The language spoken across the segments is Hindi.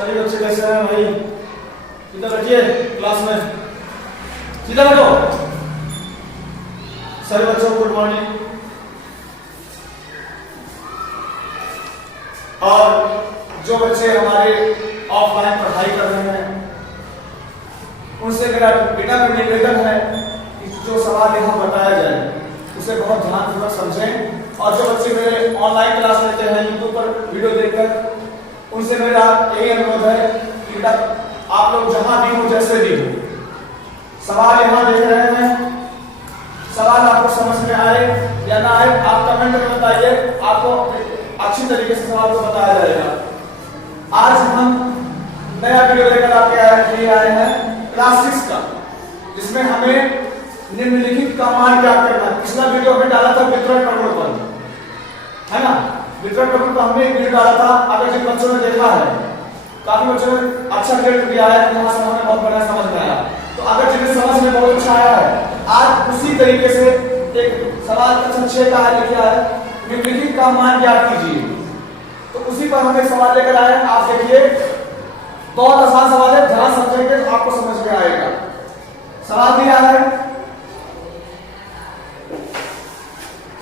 सभी बच्चे कैसे हैं भाई? सीधा बैठिए क्लास में, सीधा बैठो। सभी बच्चों को गुड मॉर्निंग। और जो बच्चे हमारे ऑफलाइन पढ़ाई कर रहे हैं उनसे मेरा बेटा का निवेदन है कि जो सवाल यहाँ बताया जाए उसे बहुत ध्यानपूर्वक समझें। और जो बच्चे मेरे ऑनलाइन क्लास लेते हैं यूट्यूब पर वीडियो देखकर, उनसे मेरा यही अनुरोध है कि बेटा आप लोग जहां भी हो, जैसे भी हो, सवाल यहाँ देख रहे हैं, सवाल आपको समझ में आए या ना आए आप कमेंट में बताइए, आपको अच्छी तरीके से सवाल को बताया जाएगा। आज हम नया वीडियो लेकर आपके लिए आए हैं क्लास 6 का, जिसमें हमें निम्नलिखित का मान ज्ञात करना। पिछला वीडियो हमने डाला था वितरण प्रगुण पर, है ना? वितरण प्रगुण पर हमने एक वीडियो डाला था। अगर जिन बच्चों ने देखा है, काफी बच्चों ने अच्छा ग्रेड दिया है, यहाँ से हमें बहुत बढ़िया समझ में आया। तो अगर जिन्हें समझ में बहुत अच्छा आया है, आज उसी तरीके से एक सवाल कक्षा 6 का लिखा है, निम्नलिखित का मान ज्ञात कीजिए। तो उसी पर हम एक सवाल लेकर आए। आप देखिए, बहुत आसान सवाल है, ध्यान समझेंगे तो आपको समझ में आएगा। सवाल दिया है,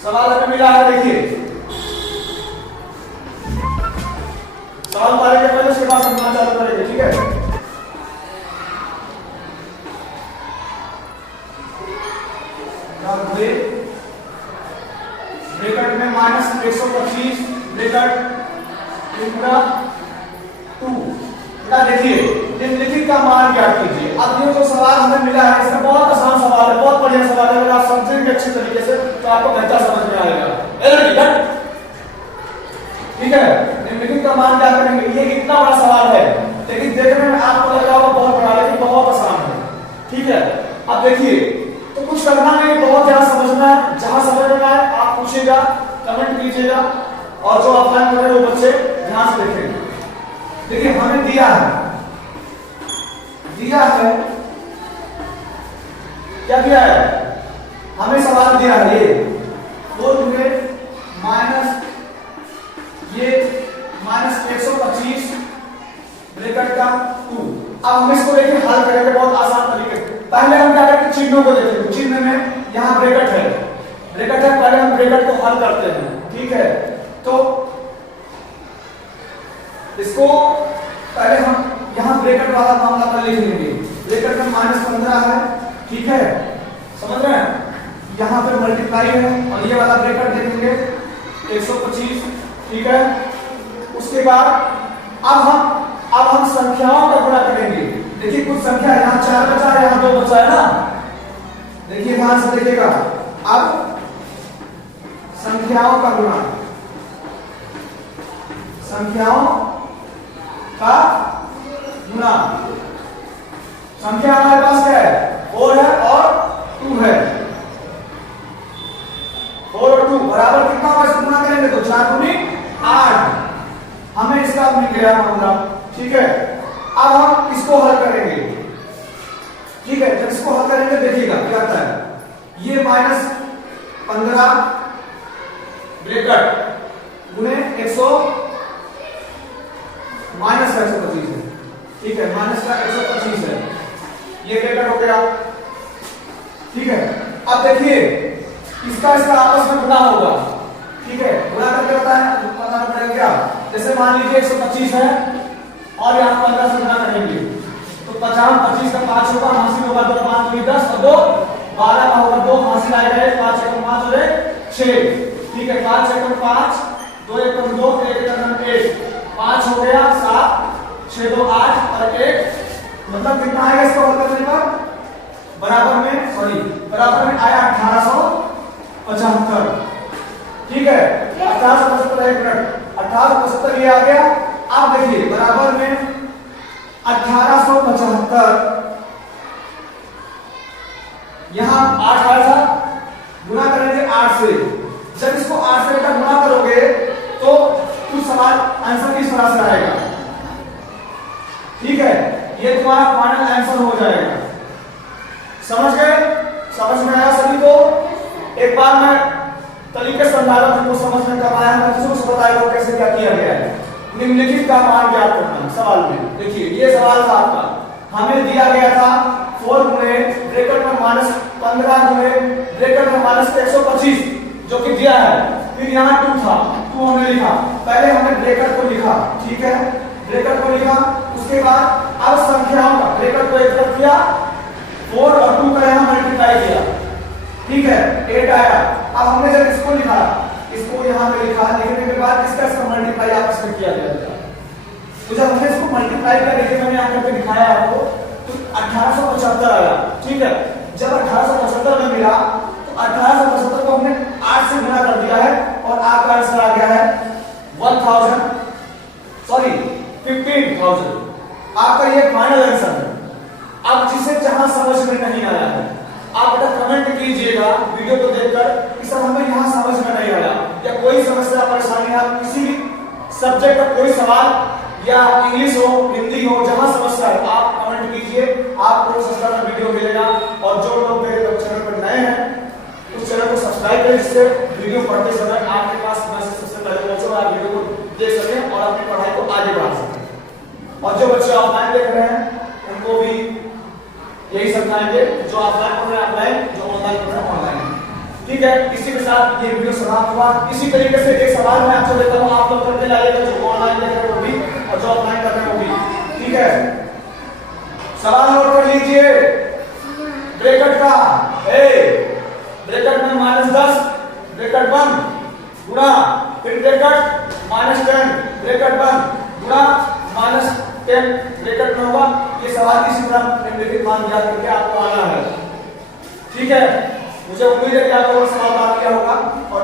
सवाल हमें मिला है, देखिए सवाल पढ़ेंगे पहले, उसके बाद समझना चालू करेंगे, ठीक है? ब्रैकेट में -125 ब्रैकेट इंटू 2। बेटा देखिए, निम्नलिखित का मान ज्ञात कीजिए। अब ये जो सवाल हमें मिला है, इसमें बहुत आसान सवाल है, बहुत बढ़िया सवाल है। अगर आप समझेंगे अच्छी तरीके से तो आपको बेहतर समझ में आएगा। ठीक है, निम्नलिखित का मान ज्ञात करेंगे। ये इतना बड़ा सवाल है, लेकिन देखने में आपको लग रहा होगा बहुत बड़ा, लेकिन बहुत आसान है। ठीक है, अब देखिए, तो कुछ करना नहीं, बहुत ध्यान समझना है। जहां समझ में आए आप पूछिएगा, कमेंट कीजिएगा, और जो ऑफलाइन पढ़ रहे हो बच्चे ध्यान से देखेंगे। देखिए, हमें दिया है क्या दिया है? हमें सवाल दिया है ये 4 माइनस ये -125 ब्रैकेट का 2। अब हम इसको लेके हल करेंगे बहुत आसान तरीके से। पहले हम क्या करते हैं, चिन्हों को देखेंगे। चिन्ह में यहाँ ब्रैकेट है, पहले हम ब्रैकेट को हल करते हैं। ठीक है, तो इसको पहले हम यहाँ ब्रैकेट वाला मामला पर लिख लेंगे। ब्रैकेट में -15 है, ठीक है, समझ रहे हैं? यहाँ पे मल्टीप्लाई है, और ये वाला ब्रैकेट देखेंगे 125, ठीक है। उसके बाद अब हम संख्याओं का गुणा करेंगे। देखिए, कुछ संख्या यहाँ 4 बचा है, यहाँ 2 बचा है ना। देखिए, ध्यान से देखिएगा। अब संख्याओं का गुणा, संख्या हमारे पास क्या है? 4 है और 2 है। 4 और 2 बराबर कितना होगा? इसको गुणा करेंगे तो 4 दूनी 8। हमें इसका मिल गया मामला, ठीक है। अब हम इसको हल करेंगे, ठीक है। जब इसको हल करेंगे देखिएगा क्या आता है। ये -15 ब्रैकेट गुणे 100 -125 है, ठीक है, -125 है। ये ब्रैकेट हो गया, ठीक है। अब देखिए, इसका आपस में गुणा होगा, ठीक है। गुणा करके पता पड़ेगा क्या? जैसे मान लीजिए 125 है और यहाँ 15 से गुणा करेंगे तो 50 25 का 5 होगा, हासिल होगा 2, 5 2 10 और 2 12 का होगा 2, हासिल आएगा 5 1 5 और 1 6, ठीक है। 5 1 5 2 1 2 1 1 5 हो गया 7 6 2 8 और 1, मतलब कितना आएगा इसको हल करने पर? बराबर में आया 1875, ठीक है। 1875 1 मिनट 1875 ये आ गया। अब देखिए, बराबर में 1875, यहां 8 आया था, गुणा करेंगे 8 से। जब इसको 8 से गुणा करोगे तो कुछ सवाल आंसर किस तरह से आएगा, ठीक है। ये तुम्हारा फाइनल आंसर हो जाएगा। समझ गए? समझ में आया सभी को? एक बार मैं तरीके से समझा रहा हूं, जिनको समझ में कम आया मैं किसी को बताएगा कैसे क्या किया गया है। निम्नलिखित का मान ज्ञात करना है सवाल में। देखिए ये सवाल था आपका, हमें दिया गया था 4 गुणे ब्रैकेट में माइनस 15 गुणे ब्रैकेट में माइनस 125 जो कि दिया है। फिर यहाँ 2 था, 2 हमने लिखा, पहले हमने ब्रैकेट को लिखा, ठीक है, ब्रैकेट को लिखा, उसके बाद अब संख्याओं का ब्रैकेट को एक तरफ किया, 4 और 2 का यहाँ मल्टीप्लाई किया, ठीक है, 8 आया। अब हमने जब इसको लिखा, इसको यहाँ पे लिखा, लिखने के बाद इसका मल्टीप्लाई आपस में किया गया। तो जब हमने इसको मल्टीप्लाई किया, देखिए मैंने यहाँ पे दिखाया आपको, तो 1875 आया, ठीक है। जब 1875 में मिला तो 1875 को हमने 8 से गुणा कर दिया है और आपका आंसर आ गया है 15,000 आपका ये फाइनल आंसर है। अब जिसे जहां समझ में नहीं आया है आप बेटा कमेंट कीजिएगा वीडियो को देखकर कि सर हमें यहाँ समझ में नहीं आया, या कोई समस्या परेशानी है, किसी भी सब्जेक्ट का कोई सवाल या इंग्लिश हो हिंदी हो जहां समस्या है आप कमेंट कीजिए, आपको सस्ता में वीडियो मिलेगा। और जो लोग मेरे चैनल पर नए हैं उस चैनल को सब्सक्राइब करें जिससे वीडियो पढ़ते समय आपके पास मैसेज सबसे पहले पहुंचे, आप वीडियो को देख सकें और अपनी पढ़ाई को आगे बढ़ा सकें। और जो बच्चे ऑफलाइन देख रहे हैं उनको भी यही समझाएंगे, जो ऑफलाइन पढ़ रहे हैं ऑफलाइन, जो ऑनलाइन पढ़ रहे हैं ऑनलाइन, ठीक है। इसी के साथ ये वीडियो समाप्त हुआ। इसी तरीके से एक सवाल मैं आपसे देता हूं, आप लोग करके लाइएगा, जो ऑनलाइन देख रहे हैं वो भी और जो ऑफलाइन कर रहे हैं वो भी, ठीक है। सवाल नोट कर लीजिए, ब्रैकेट का ब्रैकेट में -10 ब्रैकेट बंद गुणा, फिर ब्रैकेट -10 ब्रैकेट बंद गुणा -10 ब्रैकेट में होगा। ये सवाल इसी तरह निम्नलिखित मान ज्ञात करके आपको आना है, ठीक है। मुझे उम्मीद है कि आपको सवाल किया होगा और